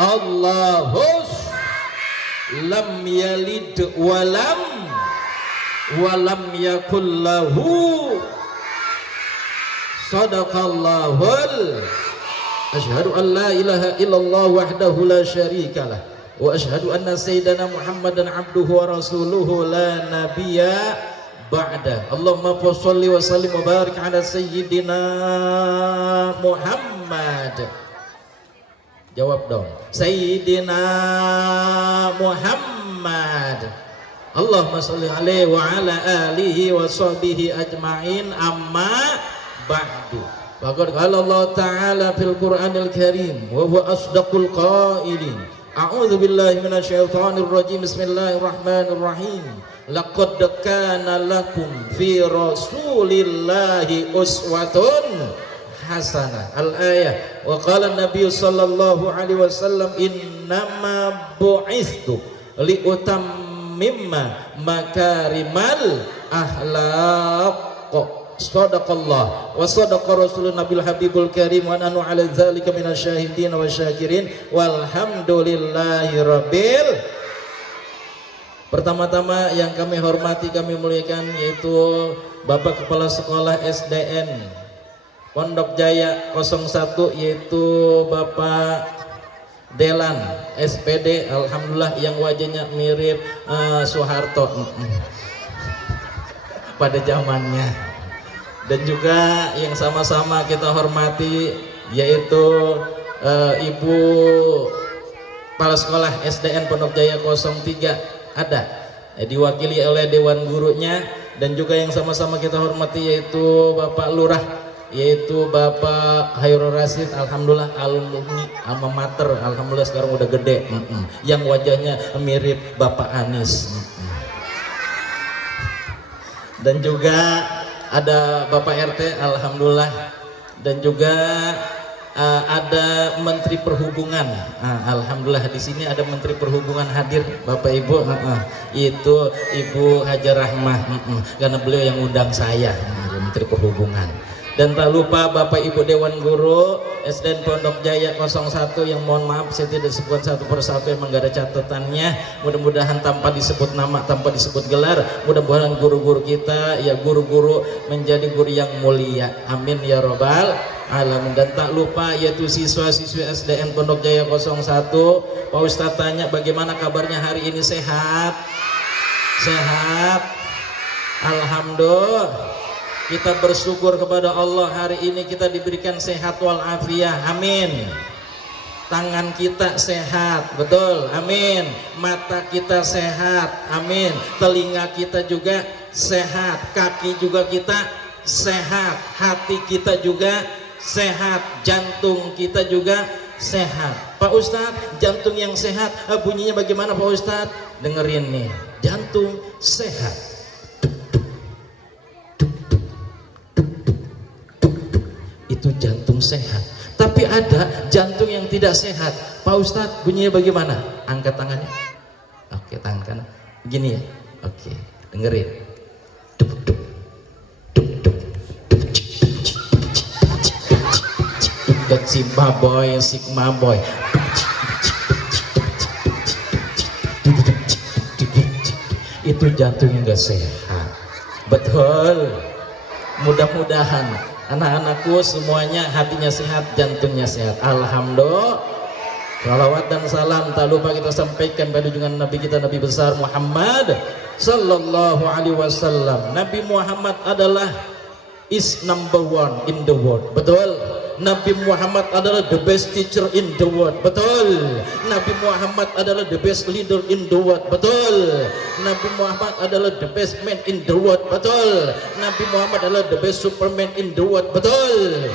Allahus lam yalid walam yakul lahu. Sadaqallahul. Asyhadu an la ilaha illallah wahdahu la syarikalah wa asyhadu anna sayyidana Muhammadan abduhu wa rasuluhu la nabiyya ba'da. Allahumma shalli wa sallim wa barik ala sayyidina Muhammad. Jawab dong. Sayyidina Muhammad. Allahumma shalli alaihi wa ala alihi wa sahbihi ajma'in, amma ba'du. Faqad qala Allah Ta'ala fil Qur'anil Karim wa huwa asdaqul qailin. A'udzu billahi minasyaitonir rajim. Bismillahirrahmanirrahim. Laqad kana lakum fi Rasulillahi uswatun hasanah. Al-ayah. Wa qala Nabi sallallahu alaihi wasallam innama bu'istu li utammimma makarimal akhlaq. Sadaqallah wa sadaqa rasulun nabil habibul karim wa nanu ala dzalika minasyahidin wa syakirin walhamdulillahi rabbil. Pertama-tama yang kami hormati, kami muliakan, yaitu Bapak Kepala Sekolah SDN Pondok Jaya 01, yaitu Bapak Delan SPD, alhamdulillah, yang wajahnya mirip Soeharto pada zamannya. Dan juga yang sama-sama kita hormati, yaitu Ibu Kepala Sekolah SDN Pondok Jaya 03 ada, diwakili oleh Dewan Gurunya. Dan juga yang sama-sama kita hormati, yaitu Bapak Lurah, yaitu Bapak Hairul Rasid, alhamdulillah alumni alma mater, alhamdulillah sekarang udah gede, yang wajahnya mirip Bapak Anies. Dan juga ada Bapak RT, alhamdulillah. Dan juga ada Menteri Perhubungan, alhamdulillah di sini ada Menteri Perhubungan hadir, Bapak Ibu, itu Ibu Hajar Rahmah, karena beliau yang undang saya, Menteri Perhubungan. Dan tak lupa Bapak Ibu Dewan Guru SDN Pondok Jaya 01, yang mohon maaf saya tidak sebutkan satu persatu, emang gak ada catatannya. Mudah-mudahan tanpa disebut nama, tanpa disebut gelar, mudah-mudahan guru-guru kita, ya guru-guru, menjadi guru yang mulia, amin ya robbal alamin. Dan tak lupa yaitu siswa-siswi SDN Pondok Jaya 01, Pak Ustadz tanya bagaimana kabarnya hari ini, sehat? Sehat, alhamdulillah. Kita bersyukur kepada Allah, hari ini kita diberikan sehat walafiat, amin. Tangan kita sehat, betul, amin. Mata kita sehat, amin. Telinga kita juga sehat, kaki juga kita sehat, hati kita juga sehat, jantung kita juga sehat. Pak Ustadz, jantung yang sehat bunyinya bagaimana Pak Ustadz? Dengerin nih, jantung sehat itu jantung sehat. Tapi ada jantung yang tidak sehat, Pak Ustadz, bunyinya bagaimana? Angkat tangannya. Oke, tangan kanan begini ya. Oke, dengerin. Sigma boy, sigma boy. Itu jantung yang gak sehat, betul. Mudah-mudahan anak-anakku semuanya hatinya sehat, jantungnya sehat, alhamdulillah. Salawat dan salam tak lupa kita sampaikan pada junjungan Nabi kita, Nabi besar Muhammad sallallahu alaihi wasallam. Nabi Muhammad adalah is number one in the world, betul. Nabi Muhammad adalah the best teacher in the world, betul. Nabi Muhammad adalah the best leader in the world, betul. Nabi Muhammad adalah the best man in the world, betul. Nabi Muhammad adalah the best superman in the world, betul.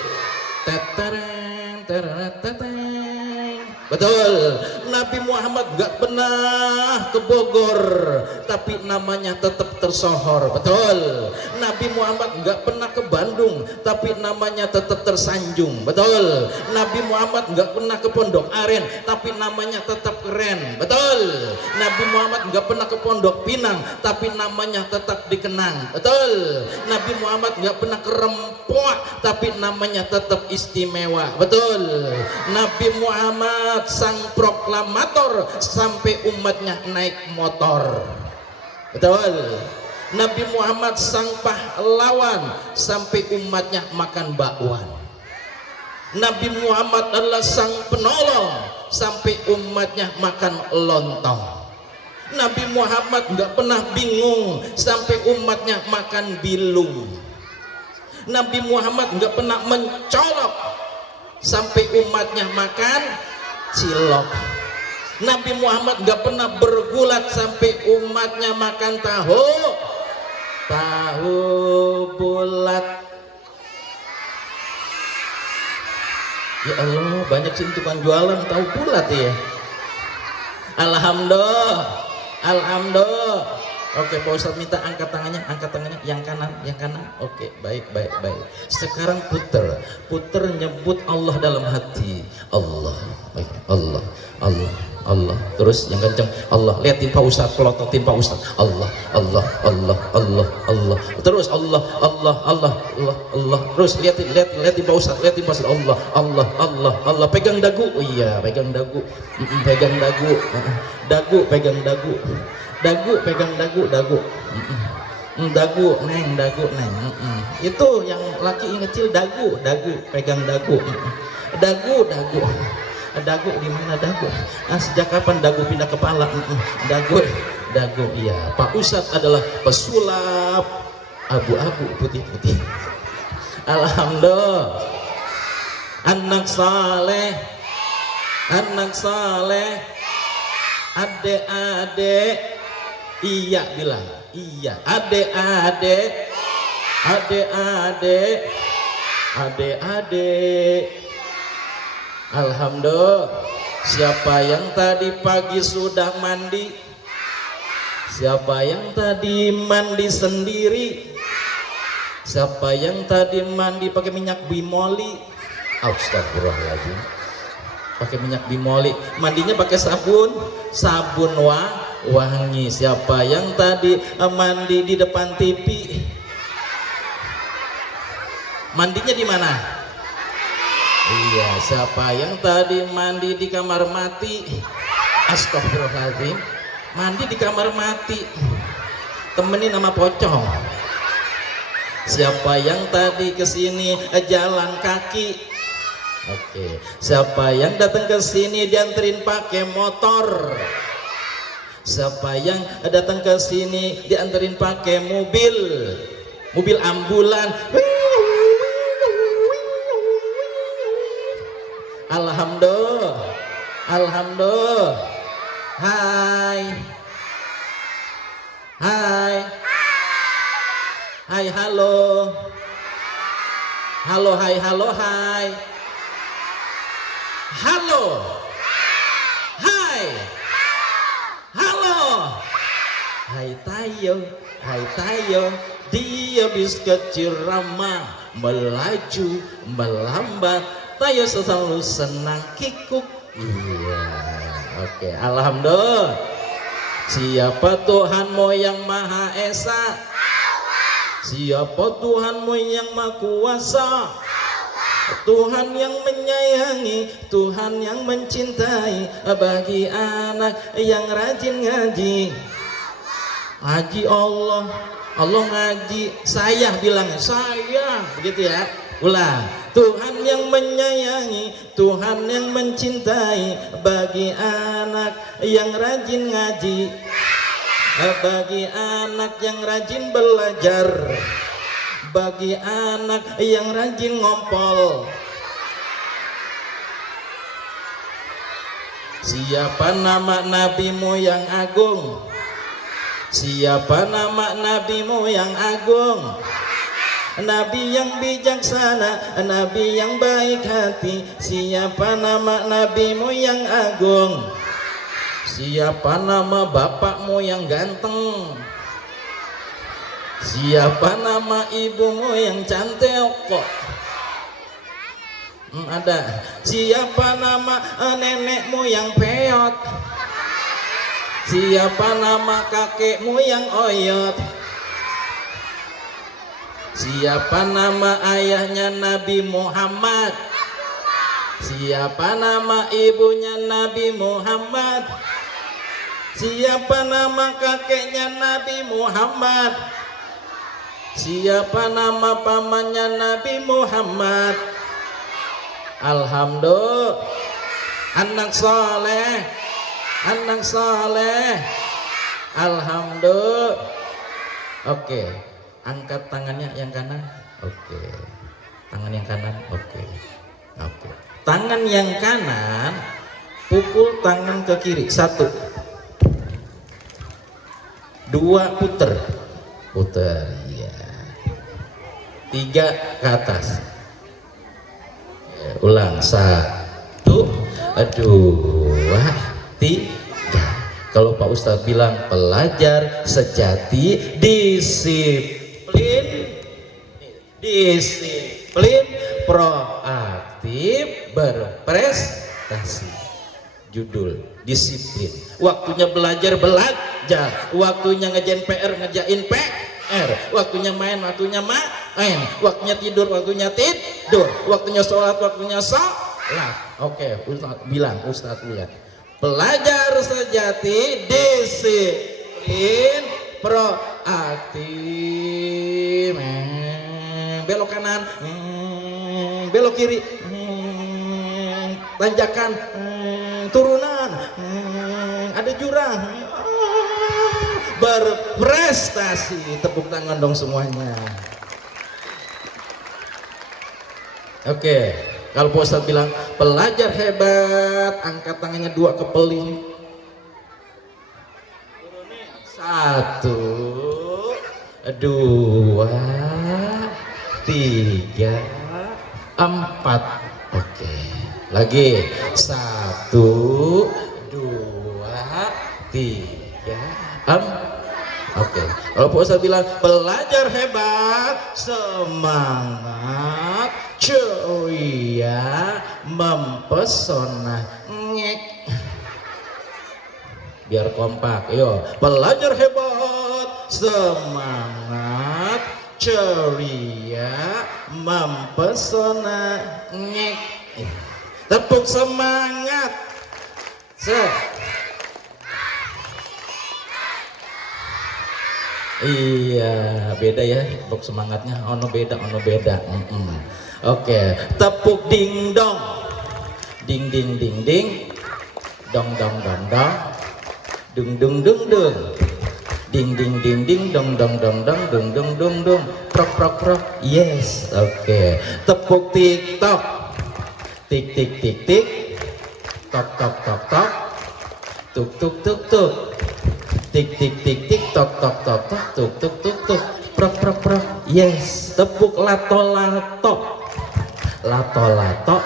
Tetereng, tetereng, betul. Nabi Muhammad gak pernah ke Bogor, tapi namanya tetap tersohor, betul. Nabi Muhammad gak pernah ke Bandung, tapi namanya tetap tersanjung, betul. Nabi Muhammad gak pernah ke Pondok Aren, tapi namanya tetap keren, betul. Nabi Muhammad gak pernah ke Pondok Pinang, tapi namanya tetap dikenang, betul. Nabi Muhammad gak pernah ke Rempoa, tapi namanya tetap istimewa, betul. Nabi Muhammad Muhammad sang proklamator sampai umatnya naik motor. Betul. Nabi Muhammad sang pahlawan sampai umatnya makan bakwan. Nabi Muhammad adalah sang penolong sampai umatnya makan lontong. Nabi Muhammad nggak pernah bingung sampai umatnya makan bilung. Nabi Muhammad nggak pernah mencolok sampai umatnya makan cilok. Nabi Muhammad nggak pernah bergulat sampai umatnya makan tahu bulat. Ya Allah, banyak sih tukang jualan tahu bulat ya. Alhamdulillah. Oke, Pak Ustadz minta angkat tangannya, yang kanan. Oke, baik. Sekarang puter nyebut Allah dalam hati. Allah. Terus yang kencang Allah. Liatin Pak Ustadz, pelototin Pak Ustadz. Allah. Terus Allah. Terus liatin Pak Ustadz, Allah. Pegang dagu. Oh iya, pegang dagu. Pegang dagu. Pegang dagu. Dagu neng. Itu yang laki yang kecil dagu pegang dagu. Dagu di mana dagu? Sejak kapan dagu pindah kepala? Dagu iya. Pak Ustadz adalah pesulap abu-abu putih. Alhamdulillah. Anak saleh, adek-adek. Iya bilang, iya. Adek-adek. Alhamdulillah. Siapa yang tadi pagi sudah mandi? Siapa yang tadi mandi sendiri? Siapa yang tadi mandi pakai minyak bimoli? Astagfirullahaladzim. Pakai minyak bimoli, mandinya pakai sabun wangi. Siapa yang tadi mandi di depan TV? Mandinya di mana? Iya, siapa yang tadi mandi di kamar mati? Astagfirullahaladzim. Mandi di kamar mati, temenin sama pocong. Siapa yang tadi kesini jalan kaki? Oke, siapa yang datang ke sini dianterin pakai motor? Siapa yang datang ke sini dianterin pakai mobil ambulan? Alhamdulillah. Hai, halo. Hai tayo, dia bis kecil ramah, melaju, melambat, tayo selalu senang kikuk. Iya, oke, alhamdulillah. Siapa Tuhanmu yang Maha Esa? Siapa Tuhanmu yang Maha Kuasa? Tuhan yang menyayangi, Tuhan yang mencintai, bagi anak yang rajin ngaji. Ngaji Allah ngaji, saya bilang saya, begitu ya. Ulang, Tuhan yang menyayangi, Tuhan yang mencintai, bagi anak yang rajin ngaji, bagi anak yang rajin belajar, bagi anak yang rajin ngompol. Siapa nama nabimu yang agung? Siapa nama nabimu yang agung? Nabi yang bijaksana, nabi yang baik hati. Siapa nama nabimu yang agung? Siapa nama bapakmu yang ganteng? Siapa nama ibumu yang cantik kok? Ada. Siapa nama nenekmu yang peot? Siapa nama kakekmu yang oyot? Siapa nama ayahnya Nabi Muhammad? Siapa nama ibunya Nabi Muhammad? Siapa nama kakeknya Nabi Muhammad? Siapa nama pamannya Nabi Muhammad? Alhamdulillah, anak soleh, anak soleh. Alhamdulillah. Oke, angkat tangannya yang kanan. Oke, tangan yang kanan. Oke. Tangan yang kanan pukul tangan ke kiri. 1 2 puter. Iya. 3 ke atas. Ulang. 1 2 3. Kalau Pak Ustadz bilang pelajar sejati disiplin proaktif berprestasi. Judul disiplin. Waktunya belajar, waktunya ngerjain PR, ngerjain PR, waktunya main, waktunya tidur, waktunya sholat, Oke, Ustadz lihat. Pelajar sejati disiplin proaktif. Belok kanan, belok kiri, tanjakan, turunan, ada jurang, berprestasi. Tepuk tangan dong semuanya. Oke, kalau Pak Ustadz bilang pelajar hebat, angkat tangannya 2 ke peling. 1 2 3 4. Oke, lagi 1 2 3 4. Oke, kalau Pak Ustadz bilang pelajar hebat, semangat, ceria, mempesona. Ngek. Biar kompak. Yo, pelajar hebat, semangat, ceria, mempesona. Ngek. Tepuk semangat. Iya, beda ya tepuk semangatnya. Ono beda. Oke, tepuk ding dong. Ding ding ding ding. Dong dong dong dong. Dung dung dung dung. Ding ding ding ding dong dong dong dong dung dung dung dung. Prok prok prok. Yes, oke. Tepuk TikTok. Tik tik tik tik. Tok tok tok tok. Tuk tuk tuk tuk. Tik tik tik tik tok tok tok tok tuk tuk tuk tuk. Prok prok prok. Yes, tepuk lato lato. Lato lato.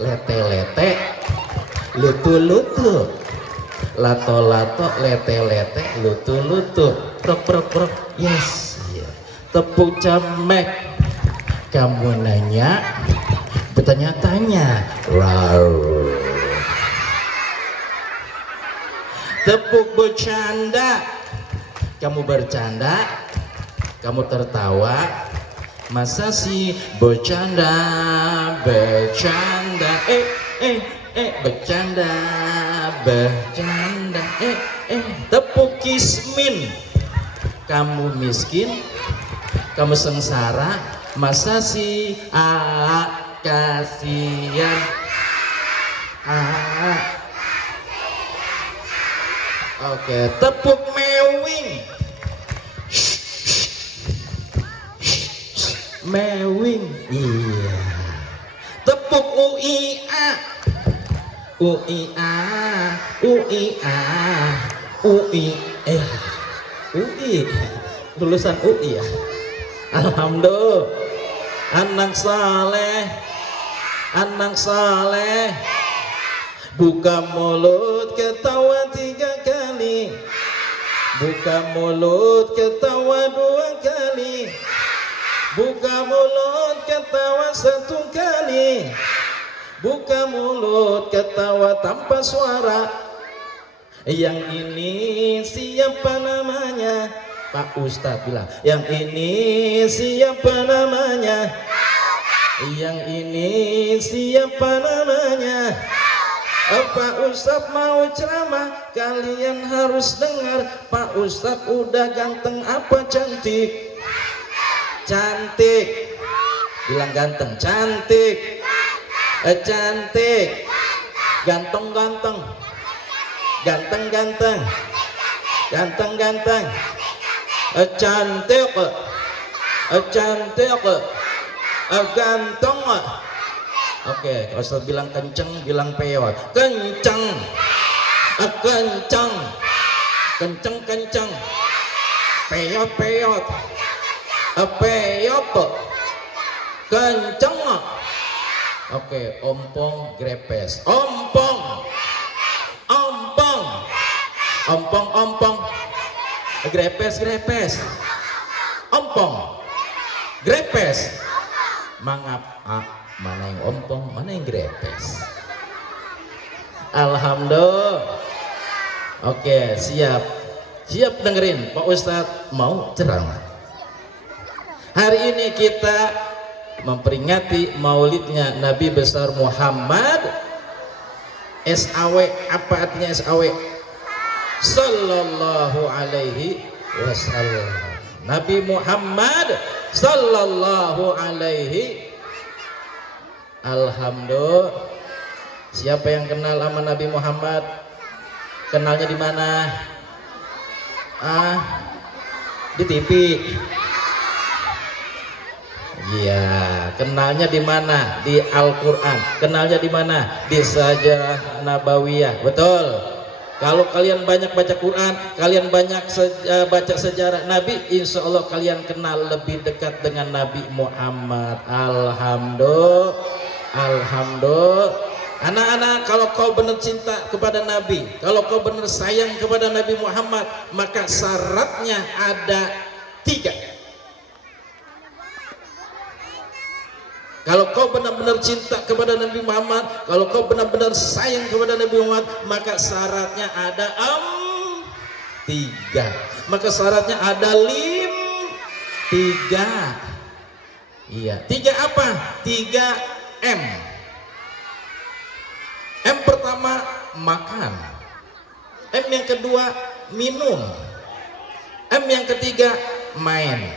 Lete lete. Lutu lutu. Lato lato lete lete lutu lutu. Prok prok prok. Yes. Tepuk cemek. Kamu nanya, bertanya-tanya. Wow. Tepuk bercanda. Kamu bercanda, kamu tertawa. Masa sih bercanda, bercanda. Bercanda, bercanda. Tepuk kismin. Kamu miskin, kamu sengsara. Masa sih kasihan. Oke, tepuk mewing. Mewing. Iya. Tepuk UIA. UIA. UIA. UI. UI. Lulusan UI ya. Alhamdulillah. Anak saleh. Anak saleh. Buka mulut ketawa 3 kali. Buka mulut ketawa 2 kali. Buka mulut ketawa 1 kali. Buka mulut ketawa tanpa suara. Yang ini siapa namanya? Pak Ustadz bilang, yang ini siapa namanya? Yang ini siapa namanya? Pak Ustadz mau ceramah, kalian harus dengar. Pak Ustadz udah ganteng apa cantik? Cantik. Bilang ganteng. Cantik. Cantik. Ganteng-ganteng. Ganteng-ganteng. Ganteng-ganteng. Cantik. Cantik. Ganteng. Oke, kalau Ustaz bilang kenceng, bilang peot. Kenceng. Kenceng. Kenceng-kenceng. Peot-peot. Peot. Kenceng. Oke, ompong grepes. Ompong. Ompong. Ompong-ompong. Grepes-grepes. Ompong. Grepes. Mangap. Mana yang ompong, mana yang grepes. Alhamdulillah. Oke, siap. Siap dengerin Pak Ustadz mau ceramah. Hari ini kita memperingati maulidnya Nabi besar Muhammad. SAW, apa artinya SAW? Sallallahu alaihi wasallam. Nabi Muhammad sallallahu alaihi. Alhamdulillah. Siapa yang kenal sama Nabi Muhammad? Kenalnya di mana? Di TV. Iya, kenalnya di mana? Di Al-Qur'an. Kenalnya di mana? Di Sajadah Nabawiyah. Betul. Kalau kalian banyak baca Quran, kalian banyak baca sejarah Nabi, insya Allah kalian kenal lebih dekat dengan Nabi Muhammad. Alhamdulillah. Alhamdulillah. Anak-anak, kalau kau benar cinta kepada Nabi, kalau kau benar sayang kepada Nabi Muhammad, maka syaratnya ada 3. Kalau kau benar-benar cinta kepada Nabi Muhammad, kalau kau benar-benar sayang kepada Nabi Muhammad, maka syaratnya ada 3. Maka syaratnya ada 3. Iya, 3 apa? 3M. M pertama makan. M yang kedua minum. M yang ketiga main.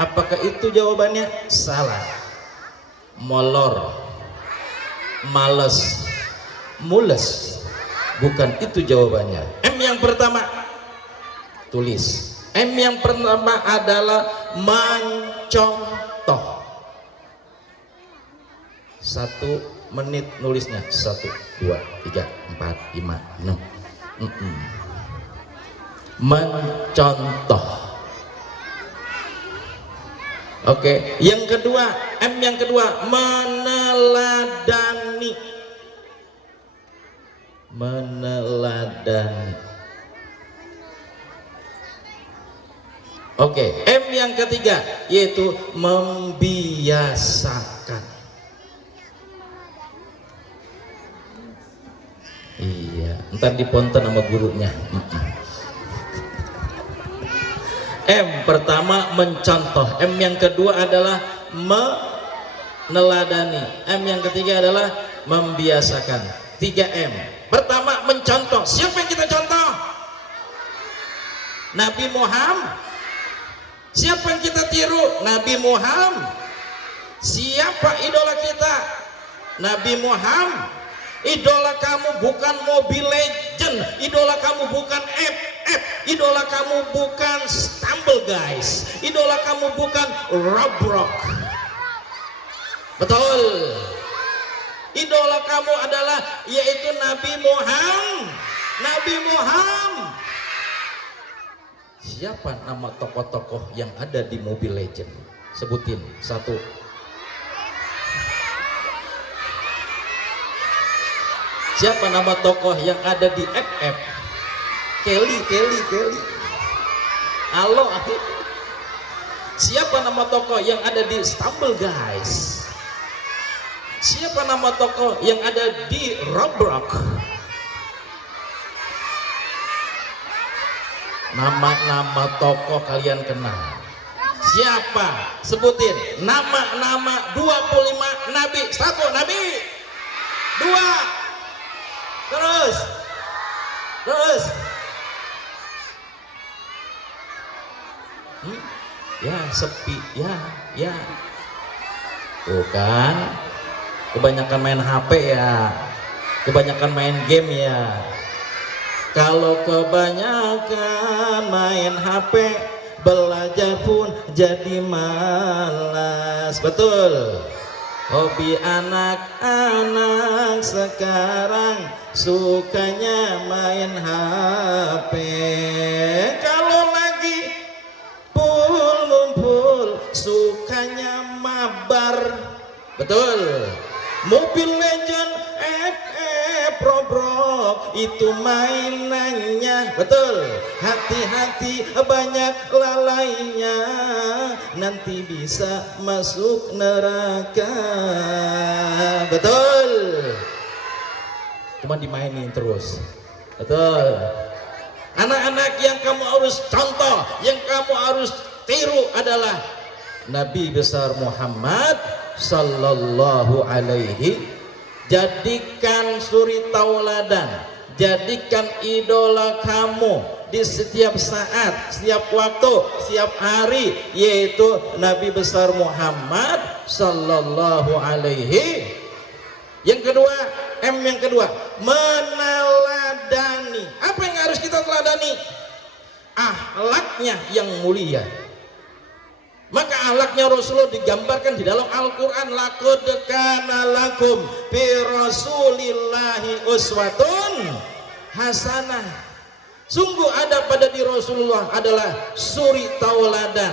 Apakah itu jawabannya? Salah. Molor, males, mules. Bukan itu jawabannya. M yang pertama tulis. M yang pertama adalah mencontoh. 1 menit nulisnya. 1, 2, 3, 4, 5, 6. Mencontoh. Oke, yang kedua, M yang kedua meneladani. Meneladani. Oke, M yang ketiga yaitu membiasakan. Iya, ntar diponton sama gurunya. M pertama mencontoh, M yang kedua adalah meneladani, M yang ketiga adalah membiasakan. 3M. Pertama mencontoh. Siapa yang kita contoh? Nabi Muhammad. Siapa yang kita tiru? Nabi Muhammad. Siapa idola kita? Nabi Muhammad. Idola kamu bukan Mobile Legend, idola kamu bukan FF, idola kamu bukan Stumble Guys, idola kamu bukan Roblox. Betul. Idola kamu adalah yaitu Nabi Muhammad. Nabi Muhammad. Siapa nama tokoh-tokoh yang ada di Mobile Legend? Sebutin 1. Siapa nama tokoh yang ada di FF? Kelly. Halo. Siapa nama tokoh yang ada di Stumble Guys? Siapa nama tokoh yang ada di Roblox? Nama-nama tokoh kalian kenal. Siapa? Sebutin nama-nama 25 nabi. 1 nabi, 2, terus ya sepi ya tuh kan, kebanyakan main HP ya, kebanyakan main game ya. Kalau kebanyakan main HP, belajar pun jadi malas. Betul. Hobi anak-anak sekarang sukanya main HP. Kalau lagi ngumpul sukanya mabar. Betul. Mobile Legend, Roblox itu mainannya. Betul. Hati-hati banyak lalainya, nanti bisa masuk neraka. Betul. Cuma dimainin terus. Betul. Anak-anak yang kamu harus contoh, yang kamu harus tiru adalah Nabi besar Muhammad sallallahu alaihi. Jadikan suri tauladan, jadikan idola kamu di setiap saat, setiap waktu, setiap hari, yaitu Nabi besar Muhammad sallallahu alaihi. Yang kedua, yang kedua, meneladani. Apa yang harus kita teladani? Akhlaknya yang mulia. Maka akhlaknya Rasulullah digambarkan di dalam Al-Quran. Laqad kana lakum fi rasulillahi uswatun hasanah. Sungguh ada pada diri Rasulullah adalah suri tauladan,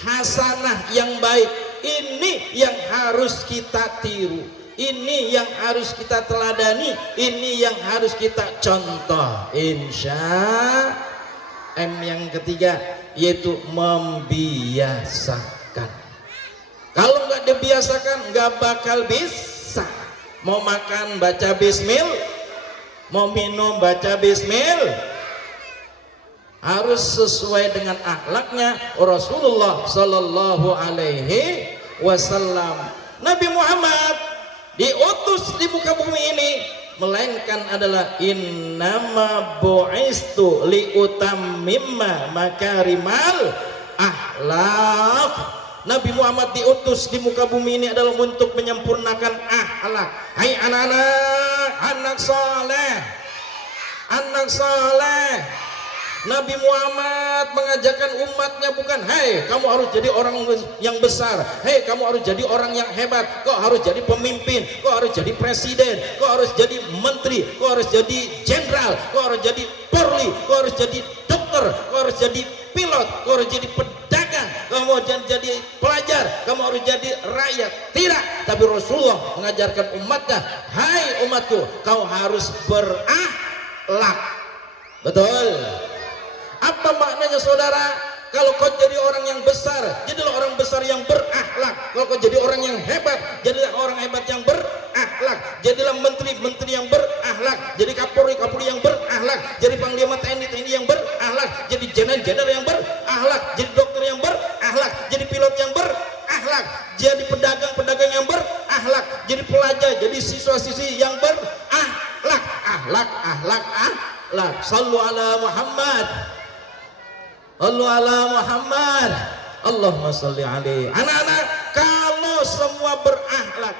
hasanah yang baik. Ini yang harus kita tiru, ini yang harus kita teladani, ini yang harus kita contoh. Yang ketiga yaitu membiasakan. Kalau nggak dibiasakan nggak bakal bisa. Mau makan baca bismil, mau minum baca bismil, harus sesuai dengan akhlaknya Rasulullah sallallahu alaihi wasallam. Nabi Muhammad diutus di muka bumi ini melainkan adalah innama bu'istu liutammimma makarimal akhlak. Nabi Muhammad diutus di muka bumi ini adalah untuk menyempurnakan akhlak. Hai anak-anak, anak saleh. Nabi Muhammad mengajarkan umatnya bukan, hei kamu harus jadi orang yang besar, hei kamu harus jadi orang yang hebat, kau harus jadi pemimpin, kau harus jadi presiden, kau harus jadi menteri, kau harus jadi jenderal, kau harus jadi polri, kau harus jadi dokter, kau harus jadi pilot, kau harus jadi pedagang, kamu harus jadi pelajar, kamu harus jadi rakyat. Tidak, tapi Rasulullah mengajarkan umatnya, hai umatku, kau harus berakhlak. Betul. Apa maknanya saudara? Kalau kau jadi orang yang besar, jadilah orang besar yang berakhlak. Kalau kau jadi orang yang hebat, jadilah orang hebat yang berakhlak. Jadilah menteri yang berakhlak. Jadi kapolri yang berakhlak. Jadi panglima TNI yang berakhlak. Jadi jenderal yang berakhlak. Jadi dokter yang berakhlak. Jadi pilot yang berakhlak. Jadi pedagang yang berakhlak. Jadi pelajar, jadi siswa-siswi yang berakhlak. Akhlak. Sallu ala Muhammad. Allahumma salli alaihi. Anak-anak, kalau semua berakhlak,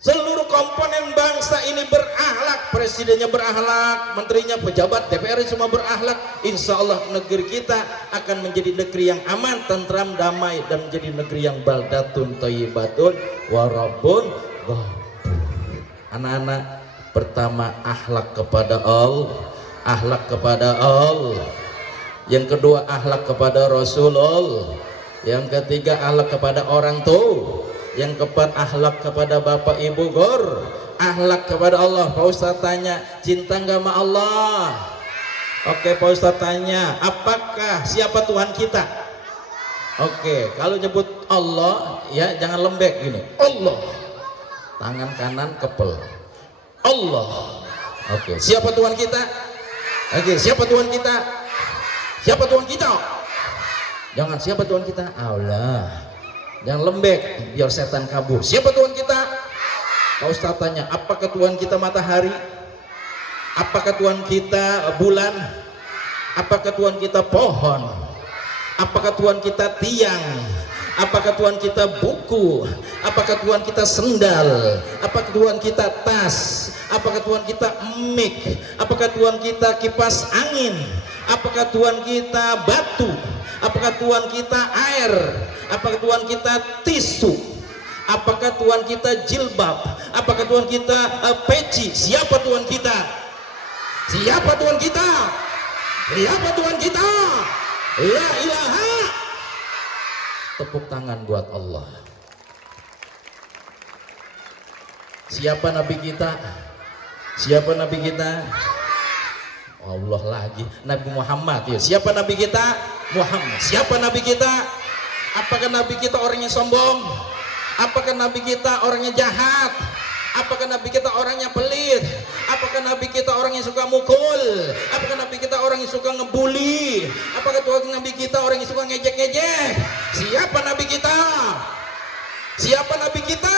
seluruh komponen bangsa ini berakhlak, presidennya berakhlak, menterinya, pejabat DPR semua berakhlak, insya Allah negeri kita akan menjadi negeri yang aman, tentram, damai, dan menjadi negeri yang baldatun thayyibatun wa rabbun ghafur. Anak-anak, pertama akhlak kepada Allah, yang kedua akhlak kepada Rasulullah, yang ketiga akhlak kepada orang tua, yang keempat akhlak kepada bapak ibu gor, akhlak kepada Allah. Pak Ustadz tanya, cinta nggak sama Allah? Oke, Pak Ustadz tanya, apakah siapa Tuhan kita? Oke, kalau nyebut Allah ya jangan lembek gini, Allah, tangan kanan kepel, Allah. Oke, siapa Tuhan kita? Oke, siapa Tuhan kita? Siapa Tuhan kita? Jangan siapa Tuhan kita? Allah. Jangan lembek biar setan kabur. Siapa Tuhan kita? Pak Ustaz tanya, apakah Tuhan kita matahari? Apakah Tuhan kita bulan? Apakah Tuhan kita pohon? Apakah Tuhan kita tiang? Apakah Tuhan kita buku? Apakah Tuhan kita sendal? Apakah Tuhan kita tas? Apakah Tuhan kita mic? Apakah Tuhan kita kipas angin? Apakah Tuhan kita batu? Apakah Tuhan kita air? Apakah Tuhan kita tisu? Apakah Tuhan kita jilbab? Apakah Tuhan kita peci? Siapa Tuhan kita? Siapa Tuhan kita? Siapa Tuhan kita? La ilaha. Tepuk tangan buat Allah. Siapa Nabi kita? Siapa Nabi kita? Allah lagi. Nabi Muhammad ya. Siapa Nabi kita? Muhammad. Siapa Nabi kita? Apakah Nabi kita orangnya sombong? Apakah Nabi kita orangnya jahat? Apakah Nabi kita orangnya pelit? Apakah Nabi kita orang yang suka mukul? Apakah Nabi kita orang yang suka ngebully? Apakah Tuhan Nabi kita orang yang suka ngejek-ngejek? Siapa Nabi kita? Siapa Nabi kita?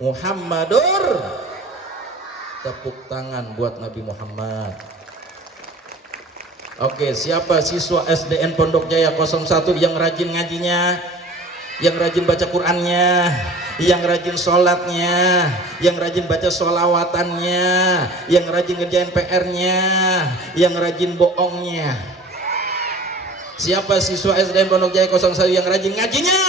Muhammadur. Tepuk tangan buat Nabi Muhammad. Oke, siapa siswa SDN Pondok Jaya 01 yang rajin ngajinya, yang rajin baca Qur'annya, yang rajin sholatnya, yang rajin baca sholawatannya, yang rajin ngerjain PR-nya, yang rajin bohongnya? Siapa siswa SDN Pondok Jaya 01 yang rajin ngajinya,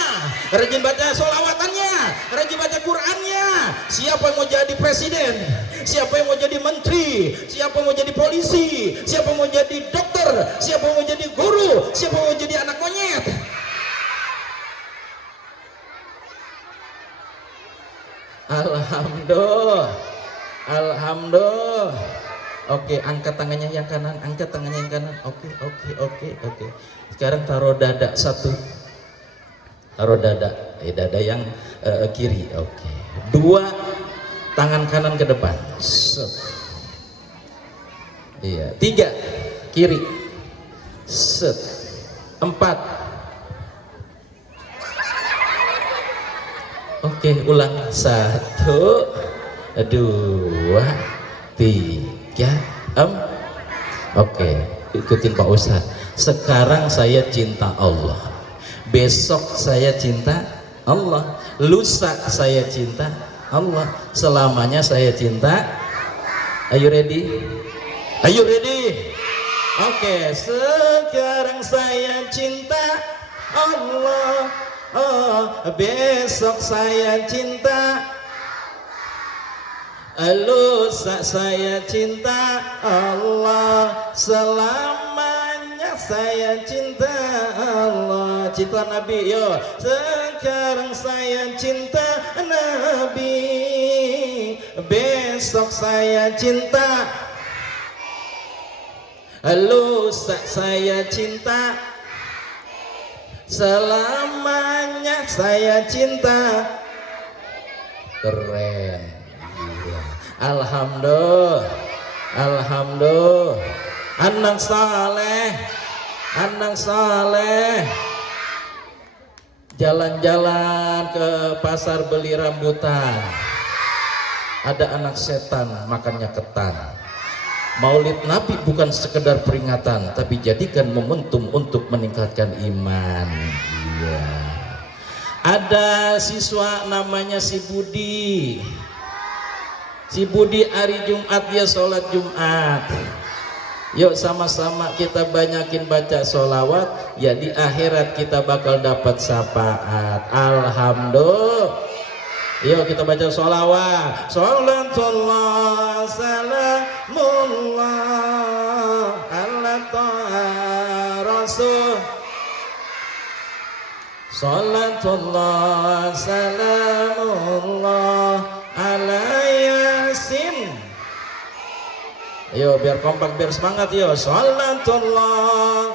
rajin baca sholawatannya, rajin baca Qur'annya? Siapa yang mau jadi presiden? Siapa yang mau jadi menteri? Siapa yang mau jadi polisi? Siapa yang mau jadi dokter? Siapa yang mau jadi guru? Siapa yang mau jadi anak monyet? Alhamdulillah. Alhamdulillah. Oke, angkat tangannya yang kanan, angkat tangannya yang kanan. Oke. Sekarang taruh dada satu. Taruh dada, dada yang kiri. Oke. Dua, tangan kanan ke depan. Set. Iya. Tiga, kiri. Set. Empat. Oke, ulang. Satu, dua, tiga, Oke, ikutin Pak Ustadz. Sekarang saya cinta Allah, besok saya cinta Allah, lusa saya cinta Allah, selamanya saya cinta. Are you ready? Are you ready? Oke, sekarang saya cinta Allah, besok saya cinta, lusa saya cinta Allah, selamanya saya cinta Allah. Cinta Nabi, yo. Sekarang saya cinta Nabi, besok saya cinta, lusa saya cinta, selamanya saya cinta. Keren. Iya. Alhamdulillah. Alhamdulillah. Anak saleh, anak saleh. Jalan-jalan ke pasar beli rambutan, ada anak setan makannya ketan. Maulid Nabi bukan sekedar peringatan, tapi jadikan momentum untuk meningkatkan iman. Iya. Ada siswa namanya si Budi. Si Budi hari Jumat dia sholat Jumat. Yuk sama-sama kita banyakin baca sholawat, ya di akhirat kita bakal dapat syafaat. Alhamdulillah. Yuk kita baca sholawat. Sholatullah salamullah ala ta'a rasul. Sholatullah salamullah ala yasin. Ayo biar kompak, biar semangat. Yo, sholatullah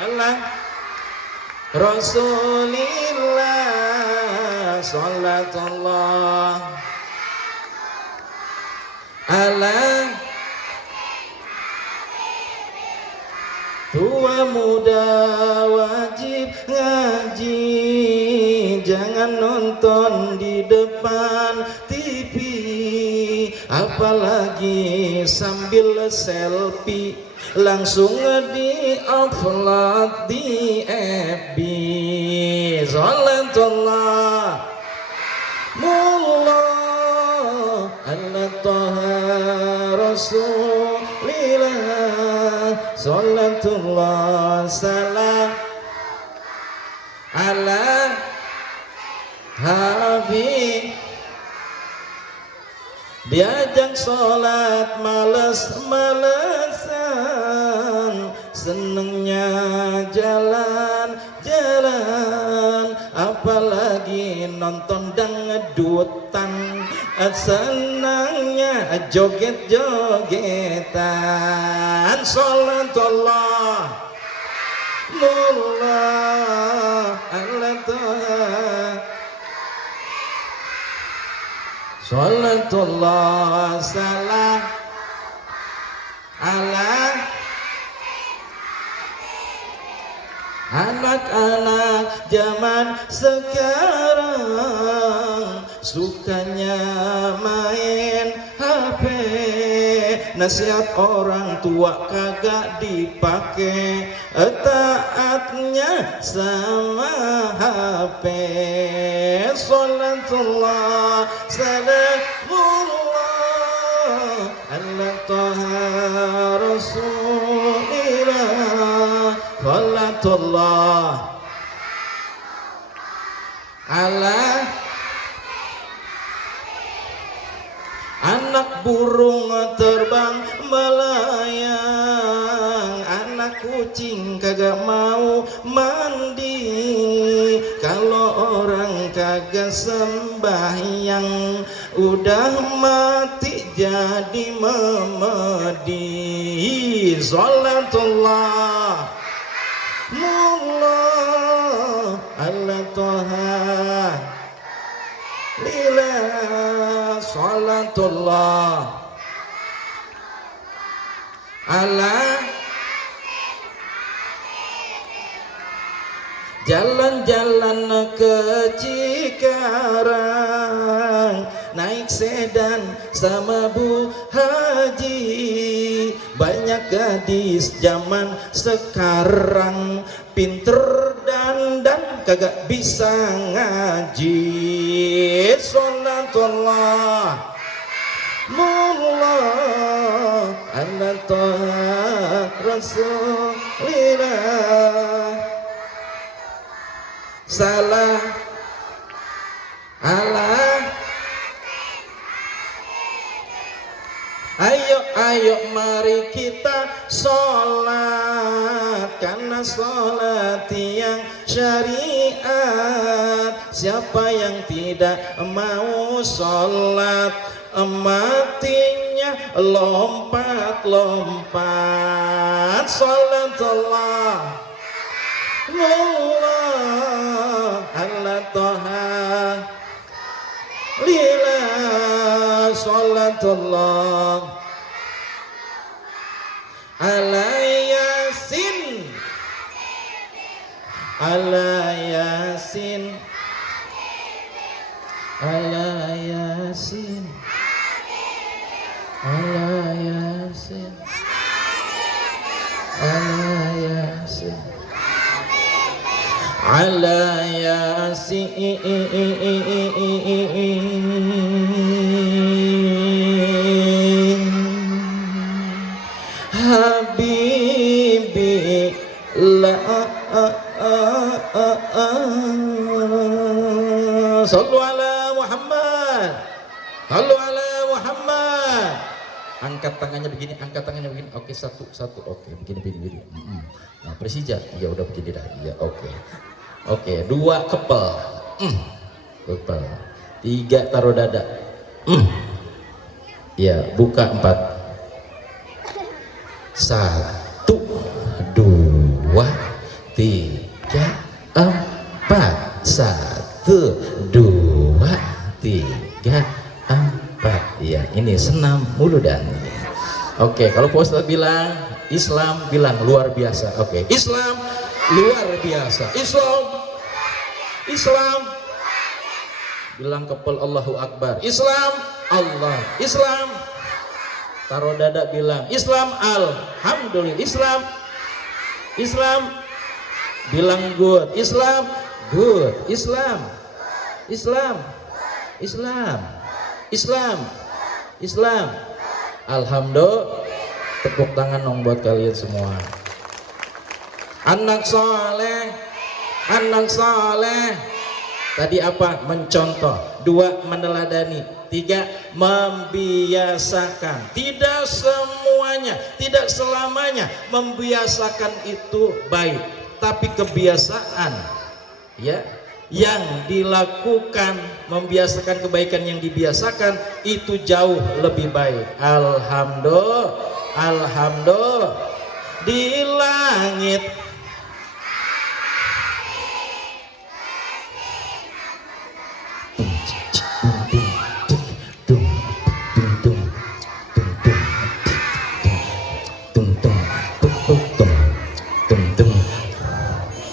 ala rasulillah, sholatullah ala muda wajib ngaji, jangan nonton di depan TV, apalagi sambil selfie, langsung di upload di FB. Sholatullah mullah ala taha rasulillah, sholatullah salam ala habib. Diajak sholat males-malesan, senengnya jalan-jalan, apalagi nonton dangdutan, senangnya joget-jogetan. Sholatullah mullah ala taha, sholatullah salam ala anak-anak zaman sekarang, sukanya main HP, nasihat orang tua kagak dipake, taatnya sama HP. Sholatullah salamullah ala taha rasulillah, sholatullah ala anak burung terbang melayang, anak kucing kagak mau mandi, kalau orang kagak sembahyang udah mati jadi memedi. Sholatullah mullah ala taha lillah, sholatullah ala jalan-jalan ke Cikarang, naik sedan sama Bu Haji, banyak gadis zaman sekarang pinter dandan kagak bisa ngaji. Sholatullah mullah ala taha rasulillah, salam ala. Ayo mari kita sholat, karena sholat yang syariat. Siapa yang tidak mau sholat, matinya lompat-lompat. Sholatullah mullah ala taha lillah, sholatullah ala yasin ala yasin ala yasin ala yasin ala yasin ala yasin habibi la sallu ala Muhammad, sallu ala Muhammad. Angkat tangannya begini, angkat tangannya begini. Oke, satu, oke, begini. Nah, Persija, ya udah begini dah, ya oke. Oke, 2 kepel, kepel. 3 taruh dada, ya buka 4. 1, 2, 3, 4. 1, 2, 3, 4. Ya, ini senam mulu dan. Oke, kalau Pak Ustadz bilang Islam bilang luar biasa. Oke. Islam luar biasa. Islam bilang kepel Allahu Akbar. Islam Allah. Islam taruh dada bilang Islam alhamdulillah. Islam bilang good. Islam good. Islam alhamdulillah. Tepuk tangan dong buat kalian semua. Anak soleh tadi apa? Mencontoh. 2 meneladani. 3 membiasakan. Tidak semuanya, tidak selamanya membiasakan itu baik, tapi kebiasaan ya yang dilakukan, membiasakan kebaikan yang dibiasakan itu jauh lebih baik. Alhamdulillah di langit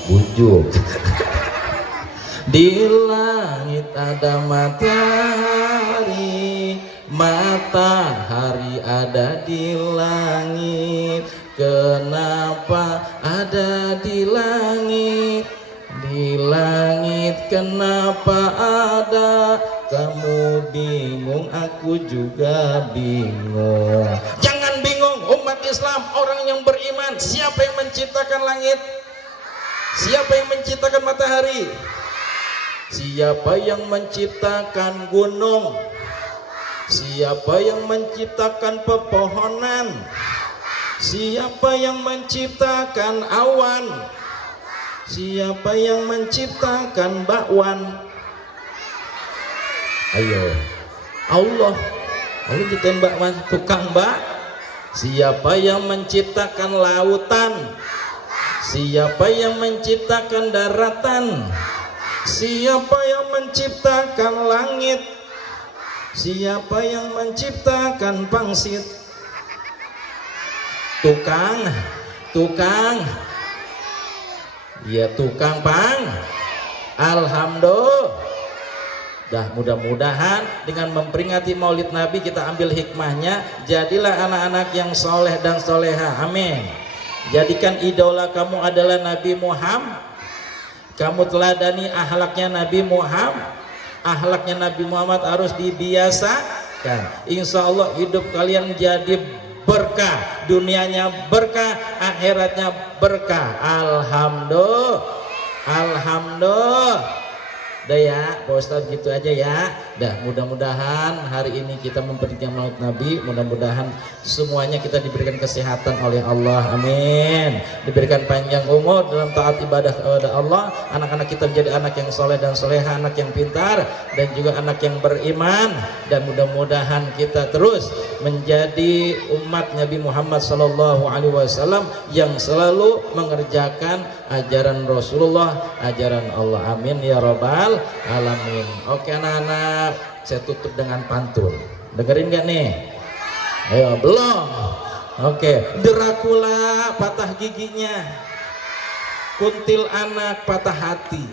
bujuk. Di langit ada matahari ada di langit. Kenapa ada di langit? Di langit kenapa ada? Kamu bingung, aku juga bingung. Jangan bingung umat Islam, orang yang beriman. Siapa yang menciptakan langit? Siapa yang menciptakan matahari? Siapa yang menciptakan gunung? Siapa yang menciptakan pepohonan? Siapa yang menciptakan awan? Siapa yang menciptakan bakwan? Ayo, Allah ciptain bakwan, tukang bak. Siapa yang menciptakan lautan? Siapa yang menciptakan daratan? Siapa yang menciptakan langit? Siapa yang menciptakan pangsit? Tukang ya, tukang pang. Alhamdulillah. Dah, mudah-mudahan dengan memperingati Maulid Nabi kita ambil hikmahnya, jadilah anak-anak yang soleh dan soleha. Amin. Jadikan idola kamu adalah Nabi Muhammad. Kamu teladani akhlaknya Nabi Muhammad. Akhlaknya Nabi Muhammad harus dibiasakan. Insya Allah hidup kalian jadi berkah, dunianya berkah, akhiratnya berkah. Alhamdulillah. Udah ya Pak Ustadz, gitu aja ya. Dah, mudah-mudahan hari ini kita memperingati Maulid Nabi, mudah-mudahan semuanya kita diberikan kesehatan oleh Allah, amin. Diberikan panjang umur dalam taat ibadah kepada Allah. Anak-anak kita menjadi anak yang soleh dan soleha, anak yang pintar dan juga anak yang beriman. Dan mudah-mudahan kita terus menjadi umat Nabi Muhammad SAW yang selalu mengerjakan ajaran Rasulullah, ajaran Allah, amin ya robbal alamin. Oke anak-anak, saya tutup dengan pantun. Dengerin gak nih? Ayo, belum? Oke. Dracula patah giginya, kuntil anak patah hati.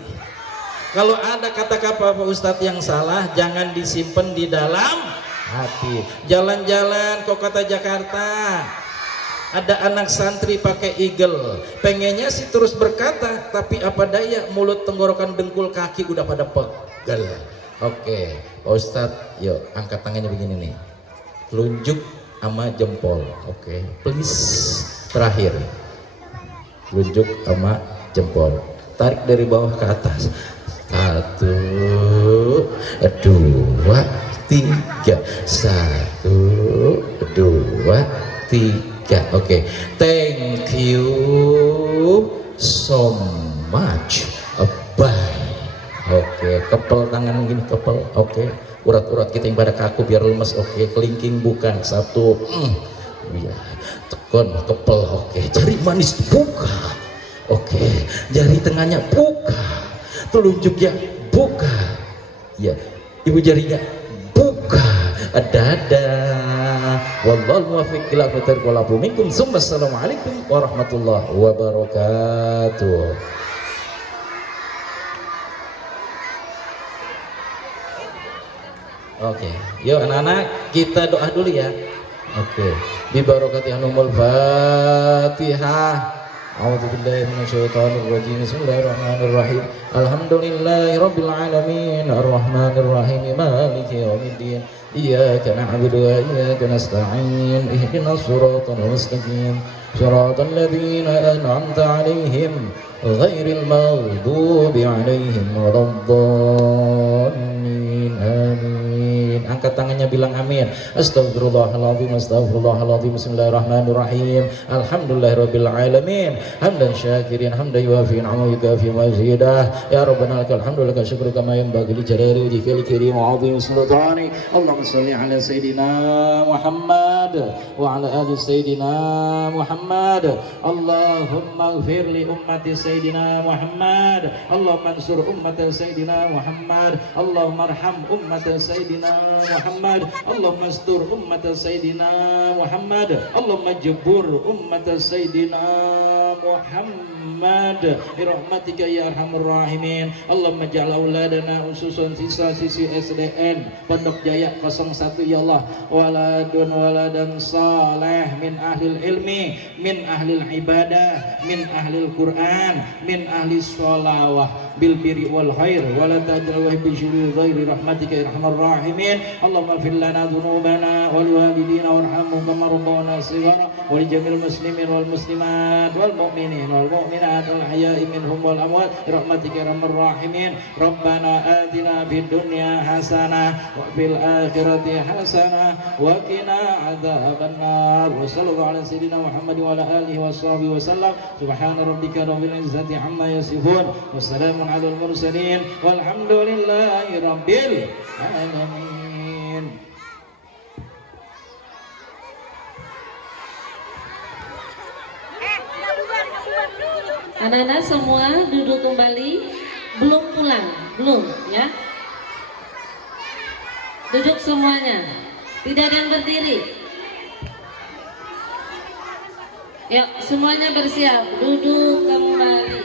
Kalau ada kata-kata Pak Ustadz yang salah, jangan disimpan di dalam hati. Jalan-jalan ke kota Jakarta, ada anak santri pakai eagle, pengennya sih terus berkata, tapi apa daya, mulut, tenggorokan, dengkul, kaki udah pada pegel. Oke, Pak Ustadz, yuk angkat tangannya begini nih, telunjuk sama jempol. Oke, please. Terakhir, telunjuk sama jempol, tarik dari bawah ke atas. 1, 2, 3. 1, 2, 3. Oke, thank you so much. Bye. Oke, kepel tangan gini, kepel. Oke, urat-urat kita yang pada kaku biar lemes. Oke, kelingking bukan. 1, ya, tekun kepel. Oke, jari manis buka. Oke, jari tengahnya buka, telunjuknya buka, ya, ibu jarinya buka, dadah. wallahu muwaffiq ila aqwamit thoriq minkum. Assalamualaikum warahmatullahi wabarakatuh. Oke, yuk anak-anak kita doa dulu ya. Oke, bi barakati anumul Fatihah. A'udzubillahi minasyaitonir rajim. Bismillahirrahmanirrahim. Alhamdulillahirabbil alamin, arrahmanirrahim, maliki yaumiddin. Iyyaka na'budu wa iyyaka nasta'in. Ihdinas siratal mustaqim. Shiratal ladzina an'amta 'alaihim ghairil maghdubi 'alaihim waladdallin. Amin. Angkat tangannya bilang amin. Astagfirullahaladzim, astagfirullahaladzim. Bismillahirrahmanirrahim. Alhamdulillahirabbil alamin. Hamdan syakirin, hamdan yuwafi ni'amahu yukafi mazidah. Ya Rabbana lakal hamdu lakal syukru kama yanbaghi li jalali wajhikal karim wa 'azimi sultani. Allahumma shalli ala sayidina Muhammad wa ala ali sayidina Muhammad. Allahumma ighfir li ummati sayidina Muhammad. Allahumma ansur ummata sayidina Muhammad. Allahumma arham ummata sayidina Muhammad. Allahumma astur ummata sayidina Muhammad. Allahumma jebur ummata sayidina Muhammad birahmatika ya arhamar rahimin. Allahumma ja'al auladana ususun sisa-sisi SDN Pondok Jaya 01 ya Allah, waladun waladan saleh min ahlil ilmi, min ahlil ibadah, min ahlil Quran, min ahli sholawah bil birri wal khair wala taj'al bi syururi ghairi rahmatika ya arhamar rahimin. Allahumma ighfir lana dhunubana wal walidina warhamhum kama rabbana shighara wa li jamil muslimin wal muslimat wal mu'minin wal mu'minat wal ahya'i minhum wal amwat rahmatika ya arhamar rahimin. Rabbana atina fid dunya hasanah wa fil akhirati hasanah wa qina adzabannar. Wa sallallahu ala sayyidina Muhammad wa ala alihi washabihi wasallam. Subhana rabbika rabbil izzati amma yasifun wa salamun alal mursalin walhamdulillahi rabbil alamin. Anak-anak semua duduk kembali. Belum pulang, belum ya. Duduk semuanya. Tidak ada yang berdiri. Ya, semuanya bersiap. Duduk kembali.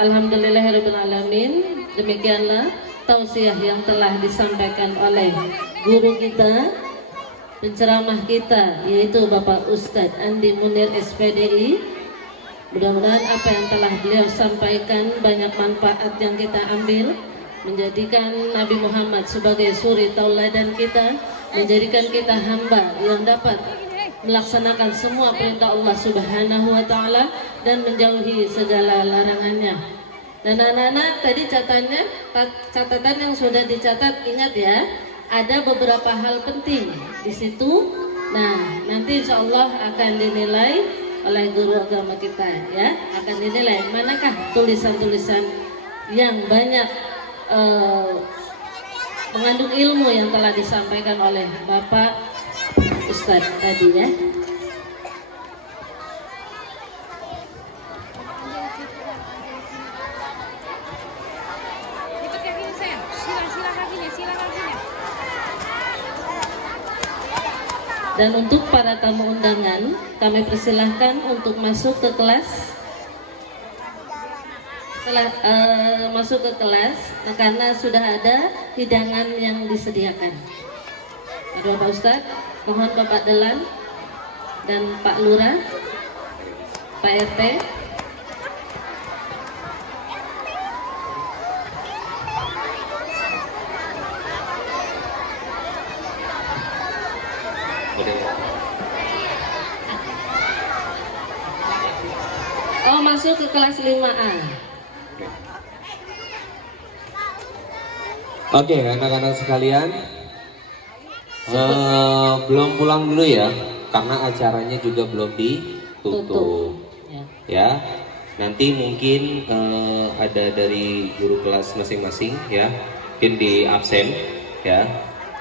Alhamdulillahirabbil alamin. Demikianlah tausiah yang telah disampaikan oleh guru kita, penceramah kita, yaitu Bapak Ustadz Andi Munir SPDI. Mudah-mudahan apa yang telah beliau sampaikan banyak manfaat yang kita ambil, menjadikan Nabi Muhammad sebagai suri tauladan kita, menjadikan kita hamba yang dapat melaksanakan semua perintah Allah Subhanahu wa Ta'ala dan menjauhi segala larangannya. Dan anak-anak tadi catatan yang sudah dicatat, ingat ya, ada beberapa hal penting di situ. Nah, nanti insya Allah akan dinilai oleh guru agama kita ya, akan dinilai manakah tulisan-tulisan yang banyak mengandung ilmu yang telah disampaikan oleh Bapak Ustadz tadi ya. Dan untuk para tamu undangan, kami persilahkan untuk masuk ke kelas. Setelah masuk ke kelas, karena sudah ada hidangan yang disediakan. Ada Bapak Ustadz, mohon Bapak Delan dan Pak Lurah, Pak RT. Oh, masuk ke kelas 5A. Oke, anak-anak sekalian, belum pulang dulu ya, karena acaranya juga belum ditutup. Ya, nanti mungkin ada dari guru kelas masing-masing ya, mungkin di absen ya.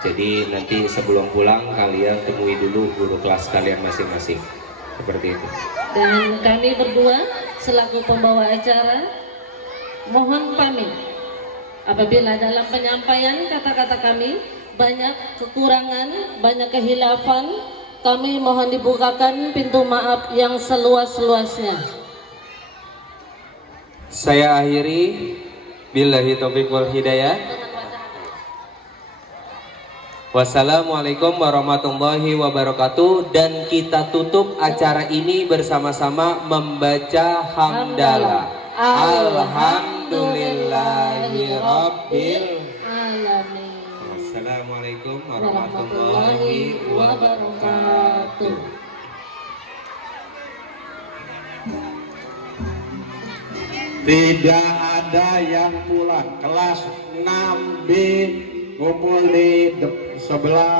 Jadi nanti sebelum pulang kalian temui dulu guru kelas kalian masing-masing, seperti itu. Dan kami berdua selaku pembawa acara mohon pamit apabila dalam penyampaian kata-kata kami banyak kekurangan, banyak kehilafan, kami mohon dibukakan pintu maaf yang seluas-luasnya. Saya akhiri, billahi taufiq wal hidayah. Wassalamualaikum warahmatullahi wabarakatuh. Dan kita tutup acara ini bersama-sama membaca hamdalah. Alhamdulillahirabbil alamin. Wassalamualaikum warahmatullahi wabarakatuh. Tidak ada yang pulang. Kelas 6B kumpul di sebelah